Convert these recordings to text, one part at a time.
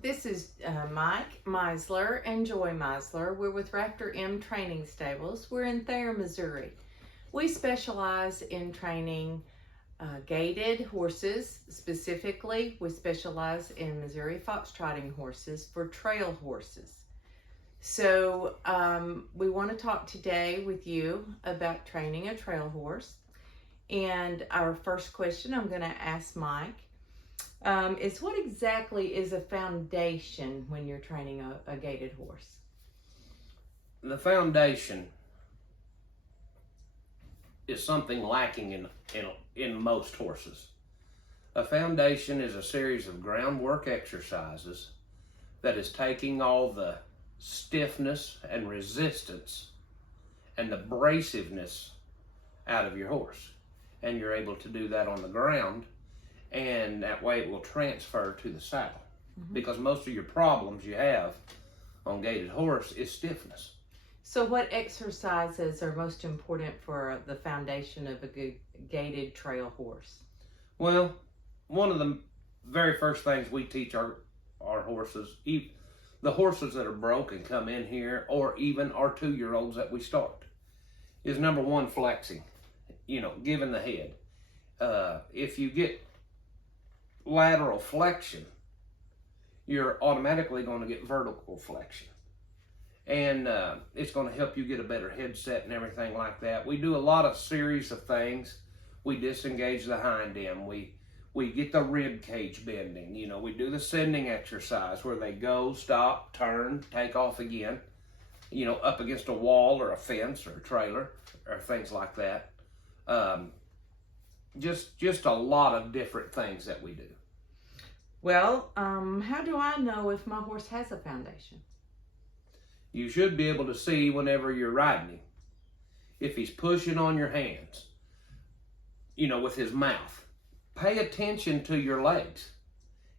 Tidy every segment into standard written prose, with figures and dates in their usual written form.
This is Mike Meizler and Joy Meizler. We're with Raptor M Training Stables. We're in Thayer, Missouri. We specialize in training gaited horses. Specifically, we specialize in Missouri Foxtrotting horses for trail horses. So we want to talk today with you about training a trail horse. And our first question I'm going to ask Mike is what exactly is a foundation when you're training a gaited horse? The foundation is something lacking in most horses. A foundation is a series of groundwork exercises that is taking all the stiffness and resistance and the abrasiveness out of your horse. And you're able to do that on the ground, and that way it will transfer to the saddle. Because most of your problems you have on gaited horse is stiffness. So what exercises are most important for the foundation of a good gaited trail horse? Well, one of the very first things we teach our horses, the horses that are broken come in here, or even our 2-year-olds that we start, is number one, flexing. Giving the head. If you get lateral flexion, you're automatically going to get vertical flexion. And it's going to help you get a better headset and everything like that. We do a lot of series of things. We disengage the hind end. We get the rib cage bending. We do the sending exercise where they go, stop, turn, take off again, up against a wall or a fence or a trailer or things like that. Just a lot of different things that we do. Well, how do I know if my horse has a foundation? You should be able to see whenever you're riding him. If he's pushing on your hands, with his mouth. Pay attention to your legs.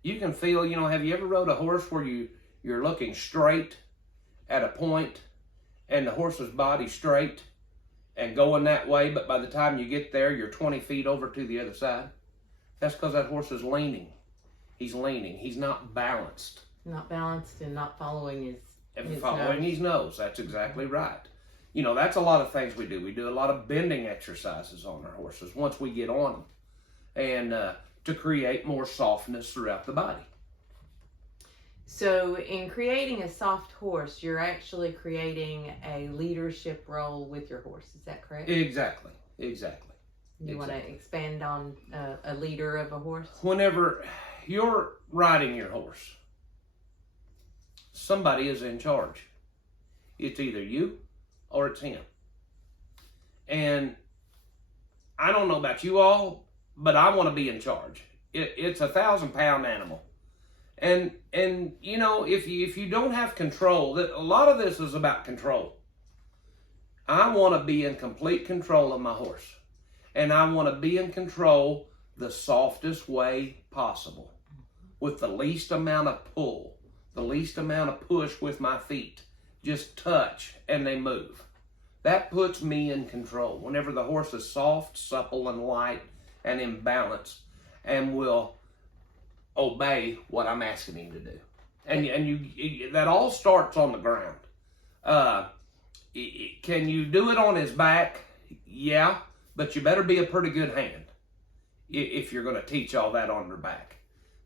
You can feel, have you ever rode a horse where you're looking straight at a point and the horse's body's straight and going that way, but by the time you get there, you're 20 feet over to the other side? That's because that horse is leaning. He's leaning. He's not balanced. Not balanced and not following his following his nose. That's exactly right. That's a lot of things we do. We do a lot of bending exercises on our horses once we get on them, and to create more softness throughout the body. So in creating a soft horse, you're actually creating a leadership role with your horse. Is that correct? Exactly. You want to expand on a leader of a horse? Whenever you're riding your horse, somebody is in charge. It's either you or it's him. And I don't know about you all, but I want to be in charge. It's a 1,000-pound animal. And if you don't have control, a lot of this is about control. I want to be in complete control of my horse. And I want to be in control the softest way possible, with the least amount of pull, the least amount of push with my feet. Just touch and they move. That puts me in control. Whenever the horse is soft, supple, and light, and in balance, and will obey what I'm asking him to do. And that all starts on the ground. Can you do it on his back? Yeah, but you better be a pretty good hand if you're going to teach all that on their back,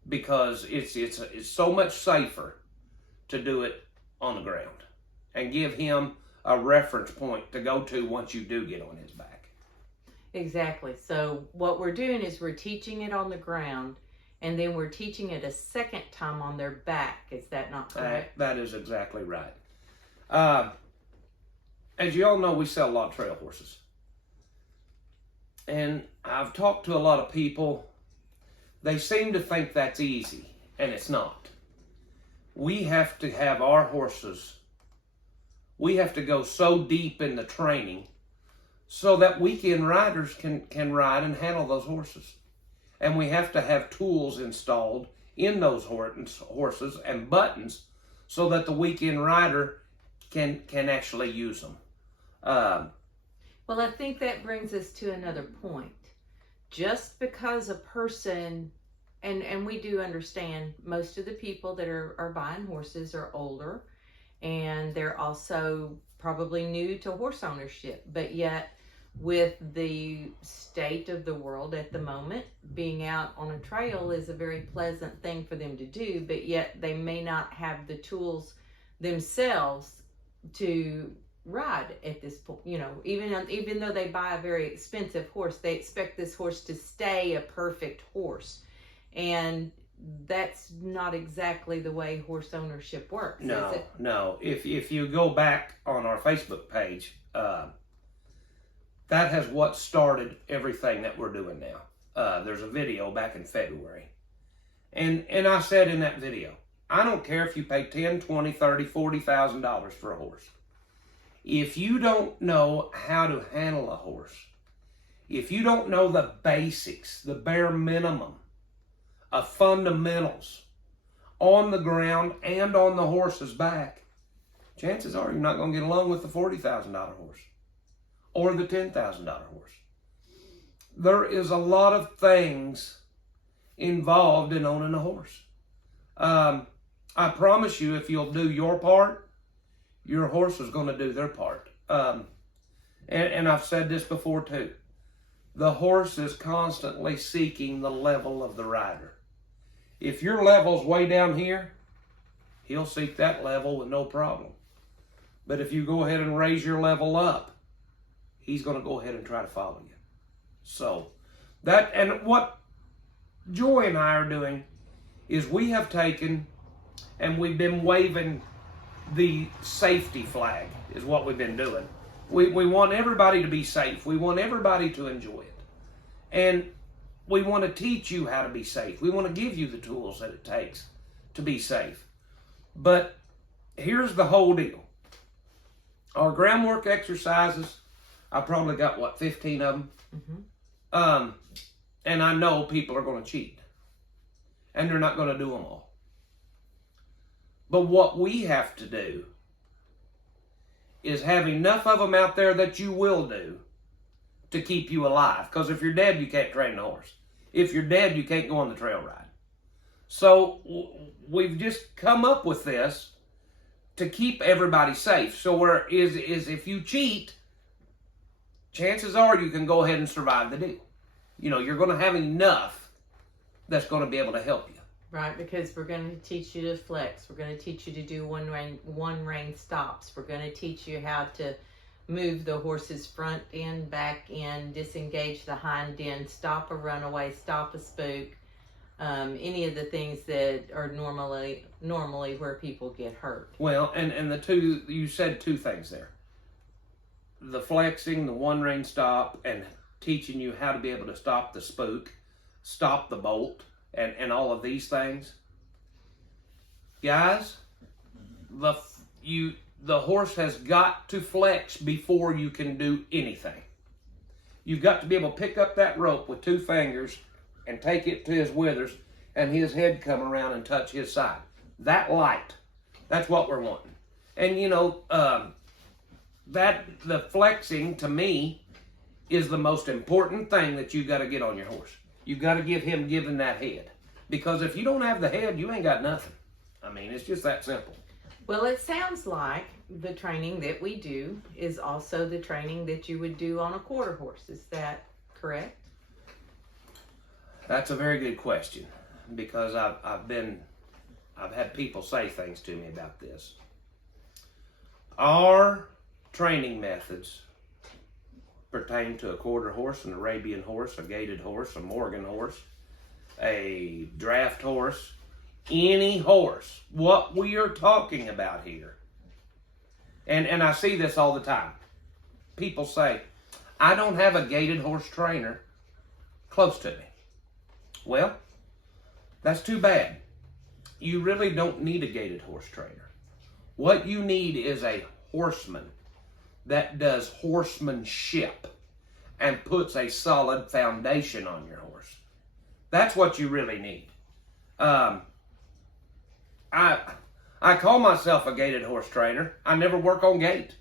because it's so much safer to do it on the ground and give him a reference point to go to once you do get on his back. Exactly. So what we're doing is we're teaching it on the ground, and then we're teaching it a second time on their back. Is that not correct? That is exactly right. As you all know, we sell a lot of trail horses. And I've talked to a lot of people. They seem to think that's easy, and it's not. We have to have our horses, we have to go so deep in the training so that weekend riders can ride and handle those horses. And we have to have tools installed in those horses and buttons so that the weekend rider can actually use them. Well, I think that brings us to another point. Just because a person And we do understand most of the people that are buying horses are older, and they're also probably new to horse ownership, but yet with the state of the world at the moment, being out on a trail is a very pleasant thing for them to do, but yet they may not have the tools themselves to ride at this point. You know, even though they buy a very expensive horse, they expect this horse to stay a perfect horse, and that's not exactly the way horse ownership works. No, is it? no. If you go back on our Facebook page, that has what started everything that we're doing now. There's a video back in February, and I said in that video, I don't care if you pay $10, $20, $30, $40,000 for a horse. If you don't know how to handle a horse, if you don't know the basics, the bare minimum of fundamentals on the ground and on the horse's back, chances are you're not going to get along with the $40,000 horse or the $10,000 horse. There is a lot of things involved in owning a horse. I promise you, if you'll do your part, your horse is going to do their part. And I've said this before too. The horse is constantly seeking the level of the rider. If your level's way down here, he'll seek that level with no problem. But if you go ahead and raise your level up, he's going to go ahead and try to follow you. So that, and what Joy and I are doing is we have taken and we've been waving the safety flag is what we've been doing. We want everybody to be safe. We want everybody to enjoy it. And we want to teach you how to be safe. We want to give you the tools that it takes to be safe. But here's the whole deal. Our ground work exercises, I probably got, 15 of them? Mm-hmm. And I know people are going to cheat. And they're not going to do them all. But what we have to do is have enough of them out there that you will do to keep you alive. Because if you're dead, you can't train a horse. If you're dead, you can't go on the trail ride. So we've just come up with this to keep everybody safe. So where is if you cheat, chances are you can go ahead and survive the deal. You know, you're going to have enough that's going to be able to help you. Right, because we're going to teach you to flex. We're going to teach you to do one rein stops. We're going to teach you how to move the horse's front end, back end, disengage the hind end, stop a runaway, stop a spook, any of the things that are normally where people get hurt. Well, and the two, you said two things there. The flexing, the one rein stop, and teaching you how to be able to stop the spook, stop the bolt, and all of these things. Guys, the horse has got to flex before you can do anything. You've got to be able to pick up that rope with two fingers and take it to his withers and his head come around and touch his side. That light, that's what we're wanting. And you know, the flexing to me is the most important thing that you've got to get on your horse. You've got to give him giving that head. Because if you don't have the head, you ain't got nothing. I mean, it's just that simple. Well, it sounds like the training that we do is also the training that you would do on a quarter horse. Is that correct? That's a very good question. Because I've had people say things to me about this. Our training methods pertain to a quarter horse, an Arabian horse, a gaited horse, a Morgan horse, a draft horse, any horse. What we are talking about here. And I see this all the time. People say, I don't have a gaited horse trainer close to me. Well, that's too bad. You really don't need a gaited horse trainer. What you need is a horseman that does horsemanship and puts a solid foundation on your horse. That's what you really need. I call myself a gaited horse trainer. I never work on gait.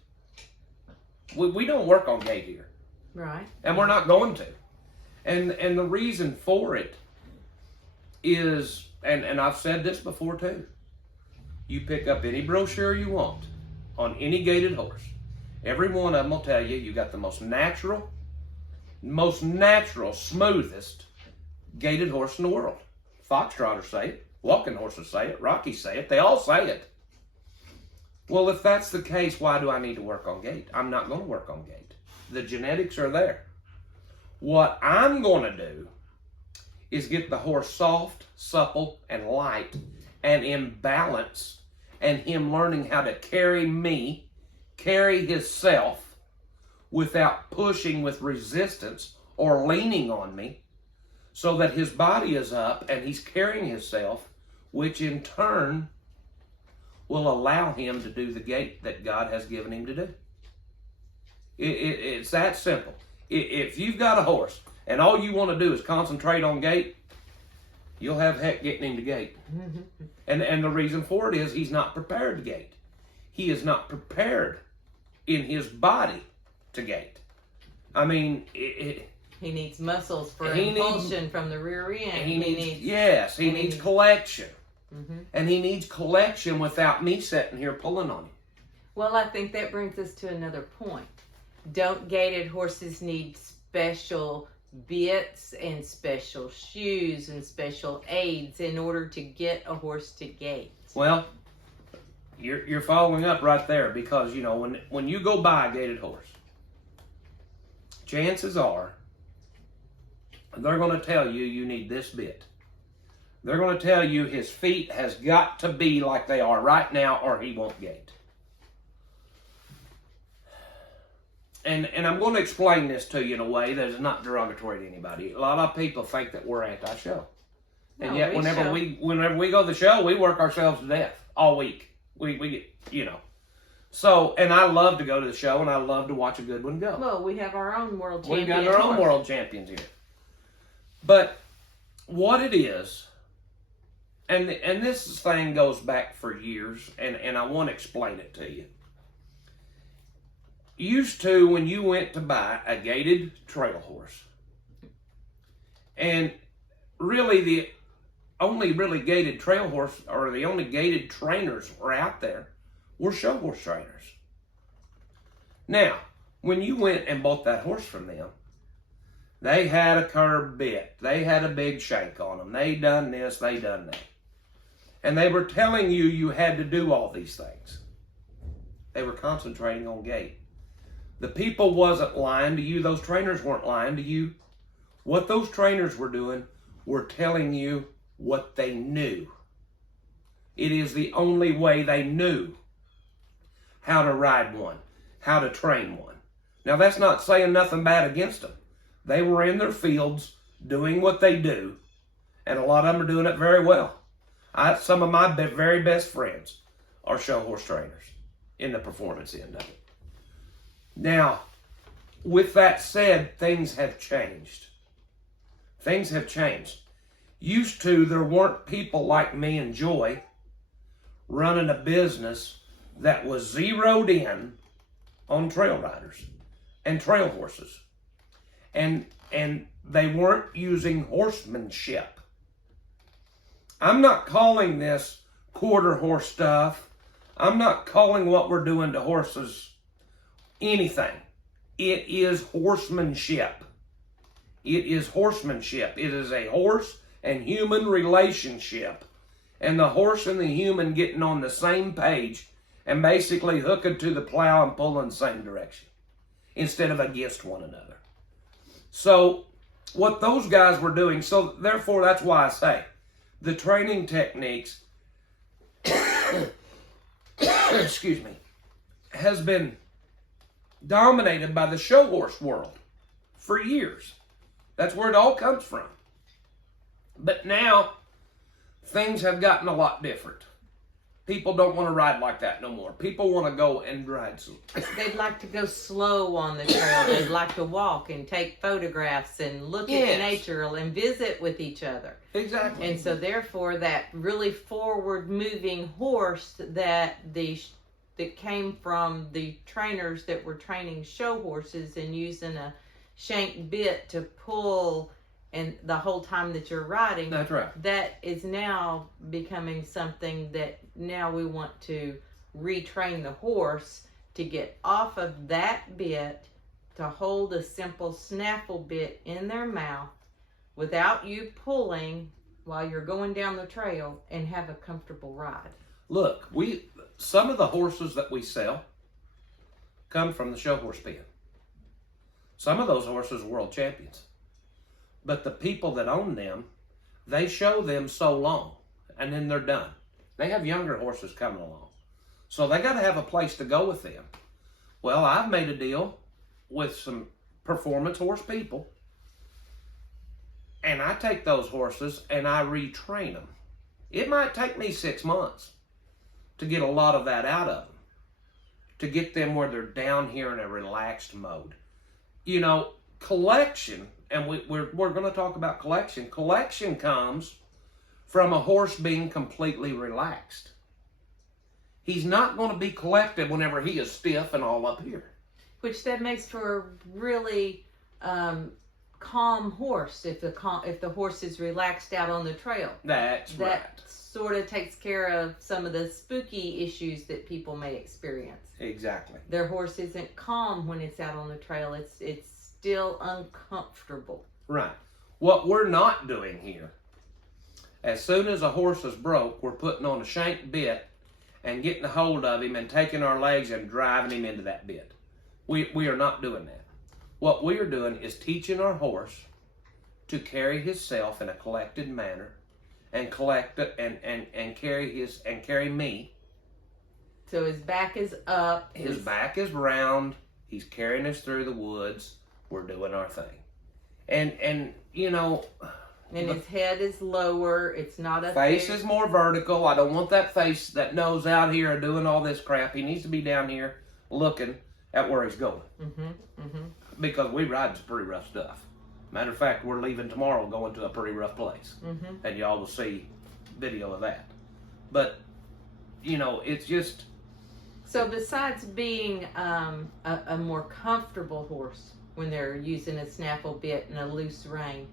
We don't work on gait here. Right. And we're not going to. And the reason for it is, and I've said this before too, you pick up any brochure you want on any gaited horse. Every one of them will tell you you got the most natural, smoothest gaited horse in the world. Foxtrotters say it. Walking horses say it. Rockies say it. They all say it. Well, if that's the case, why do I need to work on gait? I'm not going to work on gait. The genetics are there. What I'm going to do is get the horse soft, supple, and light, and in balance, and him learning how to carry me, carry himself, without pushing with resistance or leaning on me, so that his body is up and he's carrying himself, which in turn will allow him to do the gait that God has given him to do. It's that simple. If you've got a horse and all you want to do is concentrate on gait, you'll have heck getting him to gait. And the reason for it is he's not prepared to gait. He is not prepared in his body to gait. I mean, he needs muscles for impulsion from the rear end. He needs collection. And he needs collection without me sitting here pulling on him. Well, I think that brings us to another point. Don't gaited horses need special bits and special shoes and special aids in order to get a horse to gait? Well, you're following up right there, because you know when you go buy a gaited horse, chances are they're going to tell you need this bit. They're going to tell you his feet has got to be like they are right now or he won't gait. And I'm going to explain this to you in a way that is not derogatory to anybody. A lot of people think that we're anti-show. And yet whenever we go to the show, we work ourselves to death all week. We get, you know. So, and I love to go to the show, and I love to watch a good one go. Well, we have our own world champions. We've got our own world champions here. But what it is, and this thing goes back for years, and I want to explain it to you. Used to, when you went to buy a gaited trail horse, and really the only really gaited trail horse, or the only gaited trainers were out there, were show horse trainers. Now, when you went and bought that horse from them, they had a curb bit, they had a big shank on them, they done this, they done that. And they were telling you you had to do all these things. They were concentrating on gait. The people wasn't lying to you. Those trainers weren't lying to you. What those trainers were doing were telling you what they knew. It is the only way they knew how to ride one, how to train one. Now, that's not saying nothing bad against them. They were in their fields doing what they do, and a lot of them are doing it very well. Some of my very best friends are show horse trainers in the performance end of it. Now, with that said, things have changed. Things have changed. Used to, there weren't people like me and Joy running a business that was zeroed in on trail riders and trail horses. And they weren't using horsemanship. I'm not calling this quarter horse stuff. I'm not calling what we're doing to horses anything. It is horsemanship. It is horsemanship. It is a horse and human relationship. And the horse and the human getting on the same page and basically hooking to the plow and pulling the same direction instead of against one another. So what those guys were doing, so therefore that's why I say the training techniques, excuse me, has been dominated by the show horse world for years. That's where it all comes from. But now, things have gotten a lot different. People don't want to ride like that no more. People want to go and ride some. They'd like to go slow on the trail. They'd like to walk and take photographs and look at nature and visit with each other. Exactly. And so therefore that really forward-moving horse that came from the trainers that were training show horses and using a shank bit to pull and the whole time that you're riding. That's right. That is now becoming something that now we want to retrain the horse to get off of that bit, to hold a simple snaffle bit in their mouth without you pulling while you're going down the trail, and have a comfortable ride. Look, some of the horses that we sell come from the show horse pen. Some of those horses are world champions. But the people that own them, they show them so long, and then they're done. They have younger horses coming along. So they got to have a place to go with them. Well, I've made a deal with some performance horse people, and I take those horses and I retrain them. It might take me 6 months to get a lot of that out of them, to get them where they're down here in a relaxed mode. You know, collection, and we're going to talk about collection. Collection comes from a horse being completely relaxed. He's not going to be collected whenever he is stiff and all up here. Which that makes for a really calm horse if the horse is relaxed out on the trail. That's right. That sort of takes care of some of the spooky issues that people may experience. Exactly. Their horse isn't calm when it's out on the trail. It's still uncomfortable. Right. What we're not doing here, as soon as a horse is broke, we're putting on a shank bit and getting a hold of him and taking our legs and driving him into that bit. We are not doing that. What we are doing is teaching our horse to carry himself in a collected manner, and collect it and carry me. So his back is up. His back is round. He's carrying us through the woods. We're doing our thing. And you know, and his head is lower. It's not a face is more vertical. I don't want that face, that nose out here doing all this crap. He needs to be down here looking at where he's going. Because we ride some pretty rough stuff. Matter of fact, we're leaving tomorrow going to a pretty rough place. And y'all will see video of that. But, you know, it's just... So besides being a more comfortable horse when they're using a snaffle bit and a loose rein,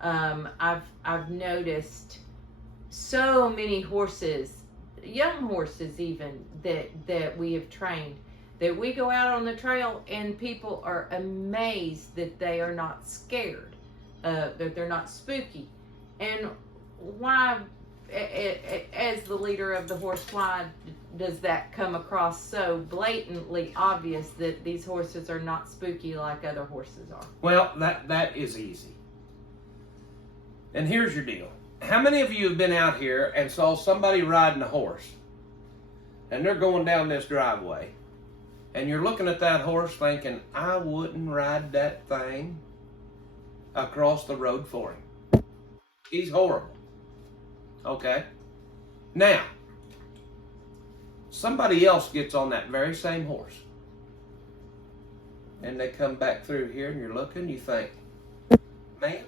I've noticed so many horses, young horses even, that we have trained, that we go out on the trail and people are amazed that they are not scared, that they're not spooky. And why, as the leader of the horse, why does that come across so blatantly obvious that these horses are not spooky like other horses are? Well, that is easy. And here's your deal. How many of you have been out here and saw somebody riding a horse, and they're going down this driveway, and you're looking at that horse thinking, I wouldn't ride that thing across the road for him. He's horrible. Okay? Now, somebody else gets on that very same horse, and they come back through here, and you're looking, you think, man,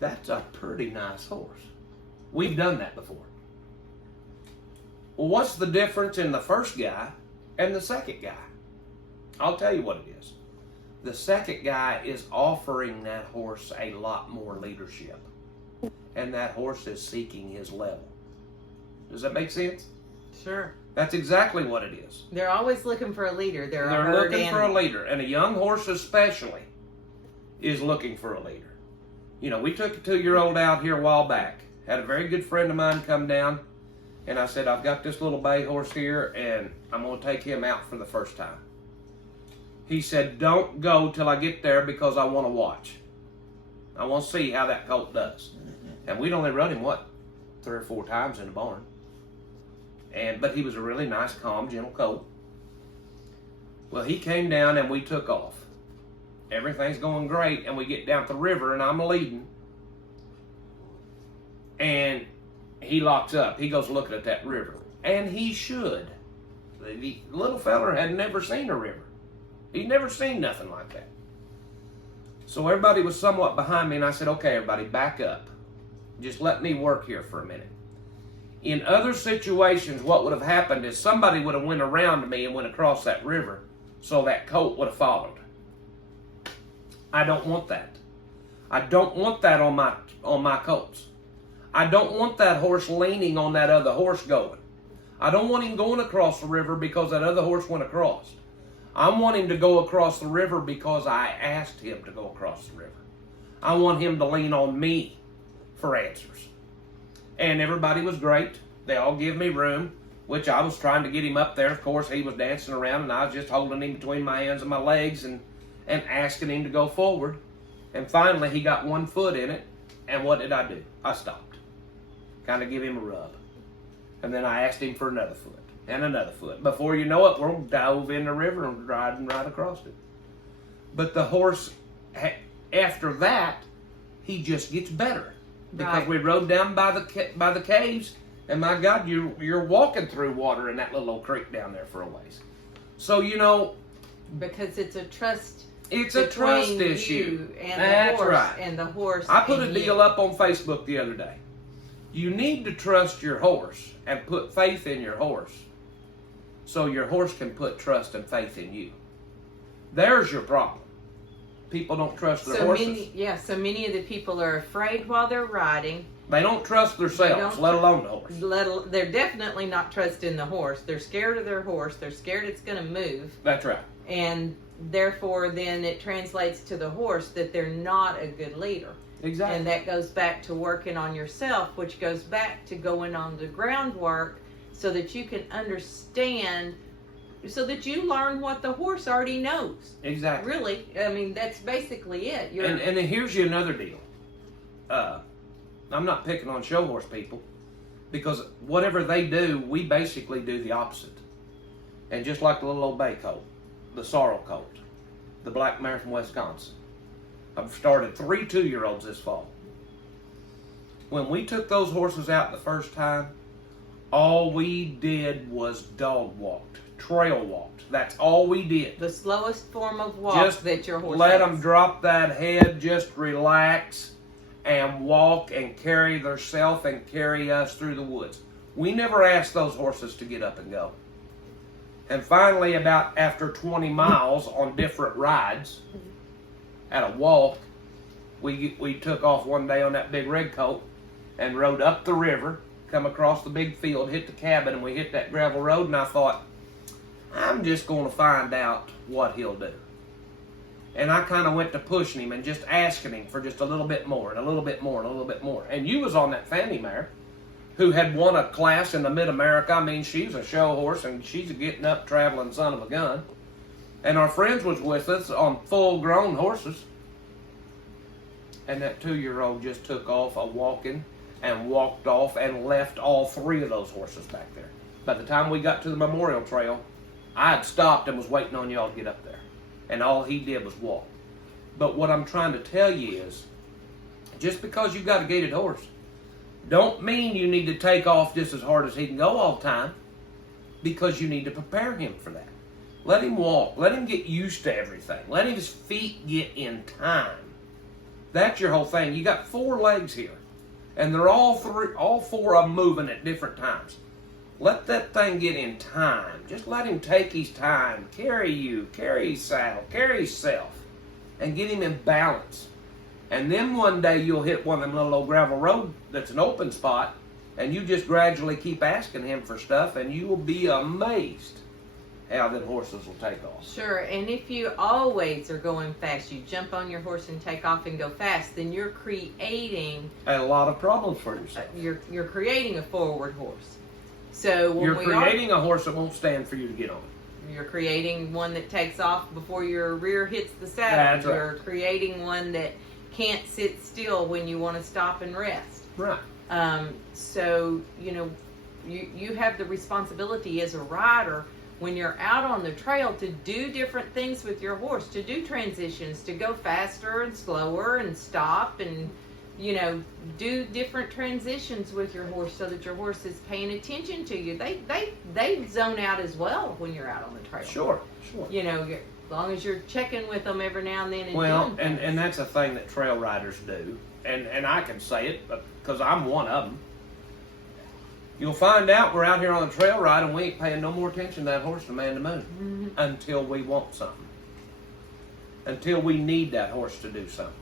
that's a pretty nice horse. We've done that before. Well, what's the difference in the first guy and the second guy? I'll tell you what it is. The second guy is offering that horse a lot more leadership, and that horse is seeking his level. Does that make sense? Sure. That's exactly what it is. They're always looking for a leader. They're looking for a leader, and a young horse especially is looking for a leader. You know, we took a 2-year-old out here a while back. Had a very good friend of mine come down, and I said, I've got this little bay horse here, and I'm going to take him out for the first time. He said, don't go till I get there because I want to watch. I want to see how that colt does. And we'd only run him, 3 or 4 times in the barn. But he was a really nice, calm, gentle colt. Well, he came down and we took off. Everything's going great, and we get down the river, and I'm leading. And he locks up. He goes looking at that river. And he should. The little feller had never seen a river. He'd never seen nothing like that. So everybody was somewhat behind me, and I said, okay, everybody, back up. Just let me work here for a minute. In other situations, what would have happened is somebody would have went around me and went across that river, so that colt would have followed. I don't want that. I don't want that on my colts. I don't want that horse leaning on that other horse going. I don't want him going across the river because that other horse went across. I want him to go across the river because I asked him to go across the river. I want him to lean on me for answers. And everybody was great. They all give me room, which I was trying to get him up there. Of course, he was dancing around, and I was just holding him between my hands and my legs and asking him to go forward. And finally, he got one foot in it, and what did I do? I stopped. Kind of give him a rub. And then I asked him for another foot and another foot. Before you know it, we're dove in the river and riding right across it. But the horse, after that, he just gets better. Because we rode down by the caves, and my God, you're walking through water in that little old creek down there for a ways. So, you know. Because it's a trust. It's a trust issue. And That's the horse, right. And the horse. I put a deal up on Facebook the other day. You need to trust your horse and put faith in your horse so your horse can put trust and faith in you. There's your problem. People don't trust their horses. So many of the people are afraid while they're riding. They don't trust themselves, let alone the horse. They're definitely not trusting the horse. They're scared of their horse. They're scared it's going to move. That's right. And therefore, then it translates to the horse that they're not a good leader. Exactly. And that goes back to working on yourself, which goes back to going on the groundwork so that you can understand, so that you learn what the horse already knows. Exactly. Really, I mean, that's basically it. And then here's you another deal. I'm not picking on show horse people, because whatever they do, we basically do the opposite. And just like the little old bay colt, the sorrel colt, the black mare from Wisconsin, I've started 3 2-year-olds this fall. When we took those horses out the first time, all we did was dog walked, trail walked. That's all we did. The slowest form of walk Just that your horse let has. them drop that head, just relax and walk and carry theirself and carry us through the woods. We never asked those horses to get up and go. And finally, about after 20 miles on different rides, at a walk, we took off one day on that big red coat and rode up the river, come across the big field, hit the cabin, and we hit that gravel road, and I thought, I'm just going to find out what he'll do. And I kind of went to pushing him and just asking him for just a little bit more and a little bit more and a little bit more. And you was on that Fanny mare who had won a class in the Mid-America. I mean, she's a show horse, and she's a getting up, traveling son of a gun. And our friends was with us on full-grown horses. And that 2-year-old just took off walking and walked off and left all 3 of those horses back there. By the time we got to the Memorial Trail, I had stopped and was waiting on y'all to get up there. And all he did was walk. But what I'm trying to tell you is, just because you got a gaited horse, don't mean you need to take off just as hard as he can go all the time, because you need to prepare him for that. Let him walk. Let him get used to everything. Let his feet get in time. That's your whole thing. You got 4 legs here, and they're all 4 of them moving at different times. Let that thing get in time. Just let him take his time. Carry you, carry his saddle, carry himself, and get him in balance. And then one day you'll hit one of them little old gravel road that's an open spot, and you just gradually keep asking him for stuff, and you will be amazed how the horses will take off. Sure, and if you always are going fast, you jump on your horse and take off and go fast, then you're creating a lot of problems for yourself. You're creating a forward horse. So when you're creating a horse that won't stand for you to get on. You're creating one that takes off before your rear hits the saddle. That's right. You're creating one that can't sit still when you want to stop and rest. Right. So, you know, you have the responsibility as a rider when you're out on the trail to do different things with your horse, to do transitions, to go faster and slower and stop and, you know, do different transitions with your horse so that your horse is paying attention to you. They zone out as well when you're out on the trail. Sure. You know, as long as you're checking with them every now and then. And that's a thing that trail riders do. And I can say it because I'm one of them. You'll find out we're out here on the trail ride and we ain't paying no more attention to that horse than man to moon until we want something. Until we need that horse to do something.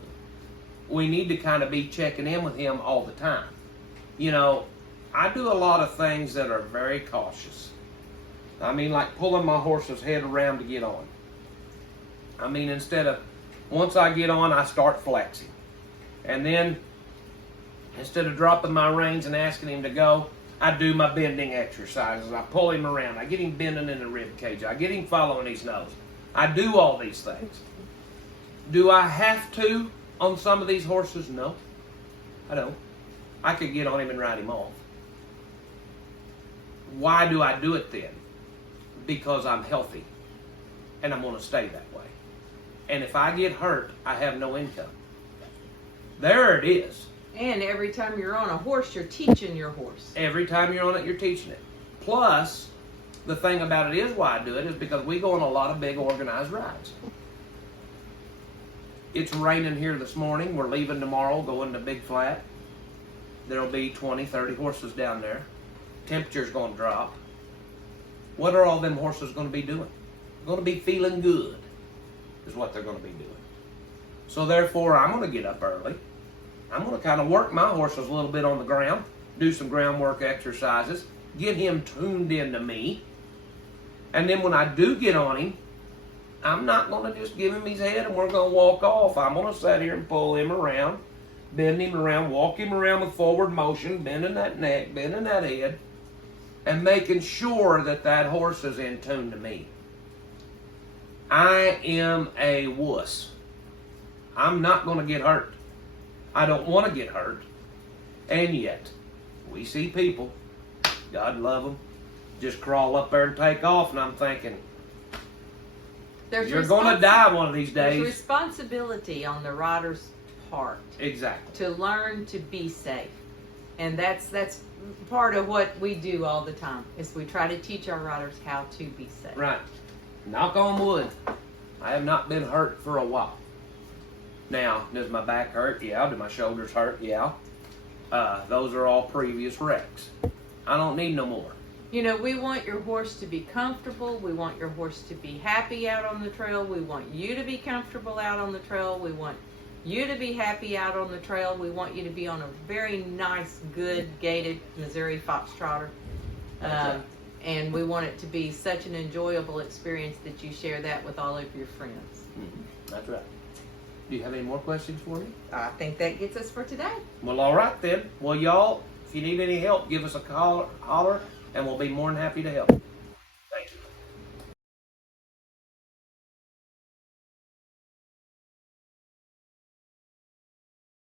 we need to kind of be checking in with him all the time. You know, I do a lot of things that are very cautious. I mean, like pulling my horse's head around to get on. I mean, once I get on, I start flexing. And then, instead of dropping my reins and asking him to go, I do my bending exercises. I pull him around. I get him bending in the rib cage. I get him following his nose. I do all these things. Do I have to on some of these horses? No, I don't. I could get on him and ride him off. Why do I do it then? Because I'm healthy and I'm going to stay that way. And if I get hurt, I have no income. There it is. And every time you're on a horse, you're teaching your horse. Every time you're on it, you're teaching it. Plus, the thing about it is why I do it is because we go on a lot of big organized rides. It's raining here this morning. We're leaving tomorrow, going to Big Flat. There'll be 20, 30 horses down there. Temperature's going to drop. What are all them horses going to be doing? Going to be feeling good is what they're going to be doing. So therefore, I'm going to get up early. I'm going to kind of work my horses a little bit on the ground, do some groundwork exercises, get him tuned into me. And then when I do get on him, I'm not going to just give him his head and we're going to walk off. I'm going to sit here and pull him around, bend him around, walk him around with forward motion, bending that neck, bending that head, and making sure that that horse is in tune to me. I am a wuss. I'm not going to get hurt. I don't want to get hurt. And yet, we see people, God love them, just crawl up there and take off, and I'm thinking, you're going to die one of these days. There's responsibility on the rider's part. Exactly. To learn to be safe. And that's part of what we do all the time, is we try to teach our riders how to be safe. Right. Knock on wood. I have not been hurt for a while. Now, does my back hurt? Yeah. Do my shoulders hurt? Yeah. Those are all previous wrecks. I don't need no more. You know, we want your horse to be comfortable. We want your horse to be happy out on the trail. We want you to be comfortable out on the trail. We want you to be happy out on the trail. We want you to be on a very nice, good, gaited Missouri Foxtrotter. And we want it to be such an enjoyable experience that you share that with all of your friends. Mm-hmm. That's right. Do you have any more questions for me? I think that gets us for today. Well, all right then. Well, y'all, if you need any help, give us a call, holler, and we'll be more than happy to help.